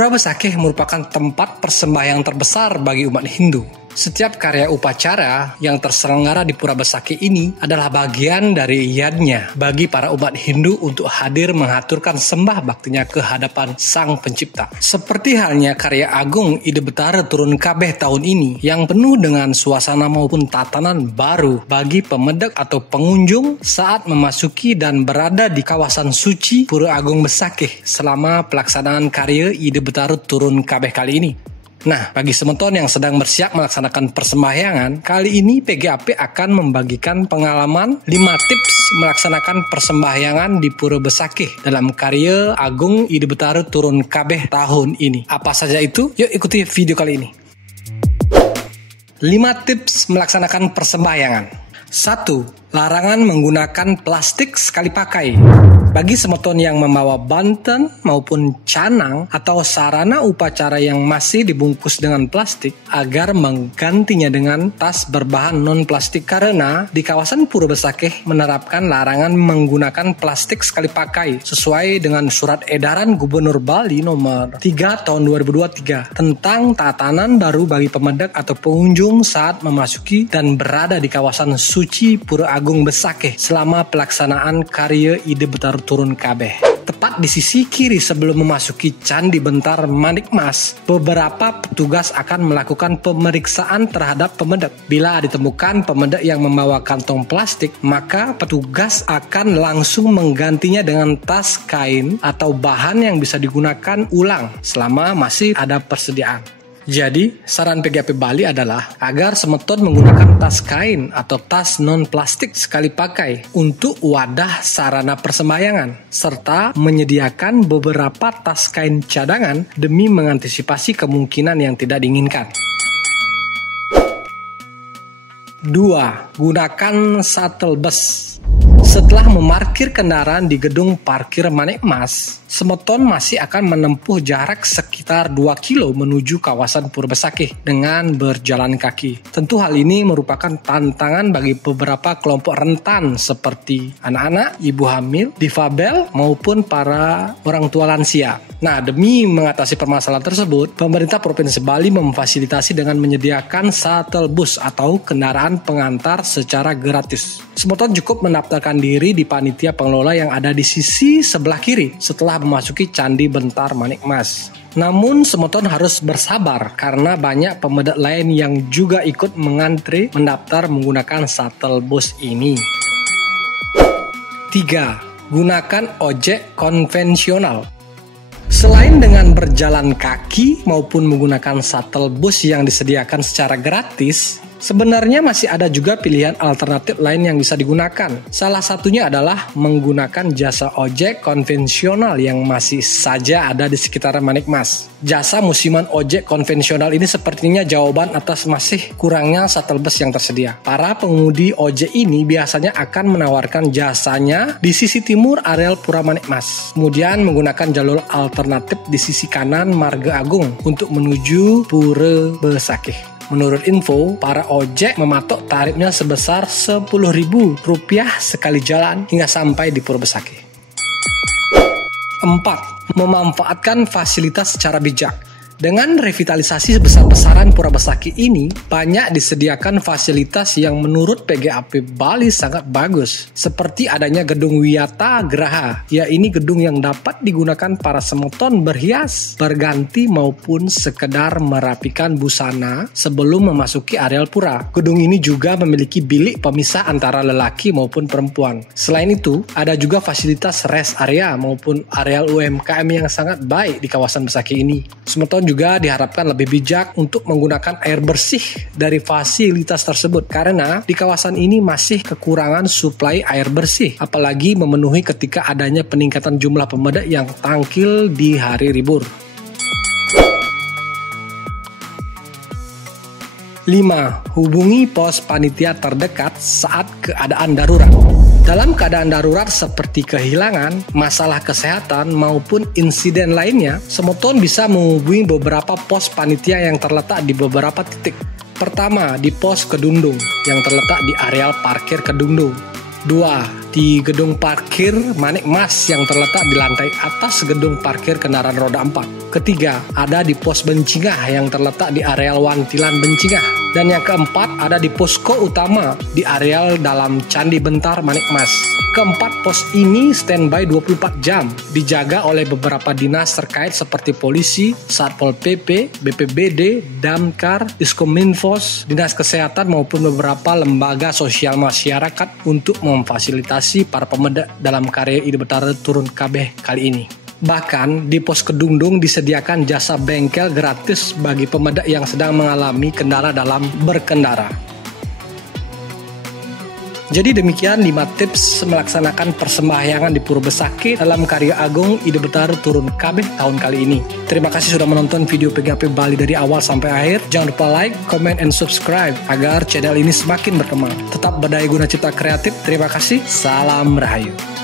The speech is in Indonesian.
Pura Besakih merupakan tempat persembahyang terbesar bagi umat Hindu. Setiap karya upacara yang terselenggara di Pura Besakih ini adalah bagian dari yadnya bagi para umat Hindu untuk hadir mengaturkan sembah baktinya ke hadapan Sang Pencipta. Seperti halnya karya agung Ide Betara Turun Kabeh tahun ini yang penuh dengan suasana maupun tatanan baru bagi pemedek atau pengunjung saat memasuki dan berada di kawasan suci Pura Agung Besakih selama pelaksanaan karya Ide Betara Turun Kabeh kali ini. Nah, bagi semeton yang sedang bersiap melaksanakan persembahyangan, kali ini PGAP akan membagikan pengalaman 5 tips melaksanakan persembahyangan di Pura Besakih dalam karya agung Ide Betara Turun Kabeh tahun ini. Apa saja itu? Yuk ikuti video kali ini. 5 tips melaksanakan persembahyangan. 1. Larangan menggunakan plastik sekali pakai. Bagi semeton yang membawa banten maupun canang atau sarana upacara yang masih dibungkus dengan plastik agar menggantinya dengan tas berbahan non-plastik karena di kawasan Pura Besakih menerapkan larangan menggunakan plastik sekali pakai sesuai dengan Surat Edaran Gubernur Bali nomor 3 tahun 2023 tentang tatanan baru bagi pemedek atau pengunjung saat memasuki dan berada di kawasan suci Pura Agung Besakih selama pelaksanaan karya Ide Betara Turun Kabeh. Tepat di sisi kiri sebelum memasuki Candi Bentar Manikmas, beberapa petugas akan melakukan pemeriksaan terhadap pemedek. Bila ditemukan pemedek yang membawa kantong plastik, maka petugas akan langsung menggantinya dengan tas kain atau bahan yang bisa digunakan ulang selama masih ada persediaan. Jadi, saran PGAP Bali adalah agar semeton menggunakan tas kain atau tas non-plastik sekali pakai untuk wadah sarana persembahyangan, serta menyediakan beberapa tas kain cadangan demi mengantisipasi kemungkinan yang tidak diinginkan. 2. Gunakan shuttle bus. Setelah memarkir kendaraan di gedung parkir Manikmas, semeton masih akan menempuh jarak sekitar 2 kilo menuju kawasan Pura Besakih dengan berjalan kaki. Tentu hal ini merupakan tantangan bagi beberapa kelompok rentan seperti anak-anak, ibu hamil, difabel, maupun para orang tua lansia. Nah, demi mengatasi permasalahan tersebut, pemerintah Provinsi Bali memfasilitasi dengan menyediakan shuttle bus atau kendaraan pengantar secara gratis. Semeton cukup mendaftarkan diri di panitia pengelola yang ada di sisi sebelah kiri setelah memasuki Candi Bentar Manikmas. Namun semeton harus bersabar karena banyak pemedek lain yang juga ikut mengantri mendaftar menggunakan shuttle bus ini. 3. Gunakan ojek konvensional. Selain dengan berjalan kaki maupun menggunakan shuttle bus yang disediakan secara gratis, sebenarnya masih ada juga pilihan alternatif lain yang bisa digunakan. Salah satunya adalah menggunakan jasa ojek konvensional yang masih saja ada di sekitaran Manikmas. Jasa musiman ojek konvensional ini sepertinya jawaban atas masih kurangnya shuttle bus yang tersedia. Para pengemudi ojek ini biasanya akan menawarkan jasanya di sisi timur areal Pura Manikmas, kemudian menggunakan jalur alternatif di sisi kanan Marga Agung untuk menuju Pura Besakih. Menurut info, para ojek mematok tarifnya sebesar Rp10.000 sekali jalan hingga sampai di Pura Besakih. 4. Memanfaatkan fasilitas secara bijak. Dengan revitalisasi besar-besaran Pura Besakih ini, banyak disediakan fasilitas yang menurut PGAP Bali sangat bagus. Seperti adanya gedung Wiyata Graha, yaitu gedung yang dapat digunakan para semeton berhias, berganti maupun sekedar merapikan busana sebelum memasuki areal pura. Gedung ini juga memiliki bilik pemisah antara lelaki maupun perempuan. Selain itu, ada juga fasilitas rest area maupun areal UMKM yang sangat baik di kawasan Besakih ini. Semeton juga diharapkan lebih bijak untuk menggunakan air bersih dari fasilitas tersebut karena di kawasan ini masih kekurangan suplai air bersih, apalagi memenuhi ketika adanya peningkatan jumlah pemedek yang tampil di hari libur. 5. Hubungi pos panitia terdekat saat keadaan darurat. Dalam keadaan darurat seperti kehilangan, masalah kesehatan, maupun insiden lainnya, semeton bisa menghubungi beberapa pos panitia yang terletak di beberapa titik. Pertama, di pos Kedundung yang terletak di areal parkir Kedundung. 2. di gedung parkir Manik Mas yang terletak di lantai atas gedung parkir kendaraan roda 4. Ketiga, ada di pos Bencingah yang terletak di areal Wantilan Bencingah. Dan yang keempat, ada di posko utama di areal dalam Candi Bentar Manik Mas. Keempat pos ini standby 24 jam, dijaga oleh beberapa dinas terkait seperti polisi, Satpol PP, BPBD, Damkar, Diskominfos, Dinas Kesehatan maupun beberapa lembaga sosial masyarakat untuk memfasilitasi para pemuda dalam karya Ide Betara Turun Kabeh kali ini. Bahkan di pos Kedungdung disediakan jasa bengkel gratis bagi pemuda yang sedang mengalami kendala dalam berkendara. Jadi demikian 5 tips melaksanakan persembahyangan di Pura Besakih dalam karya agung Ide Betara Turun Kabeh tahun kali ini. Terima kasih sudah menonton video PGP Bali dari awal sampai akhir. Jangan lupa like, comment, and subscribe agar channel ini semakin berkembang. Tetap berdaya guna cipta kreatif. Terima kasih. Salam Rahayu.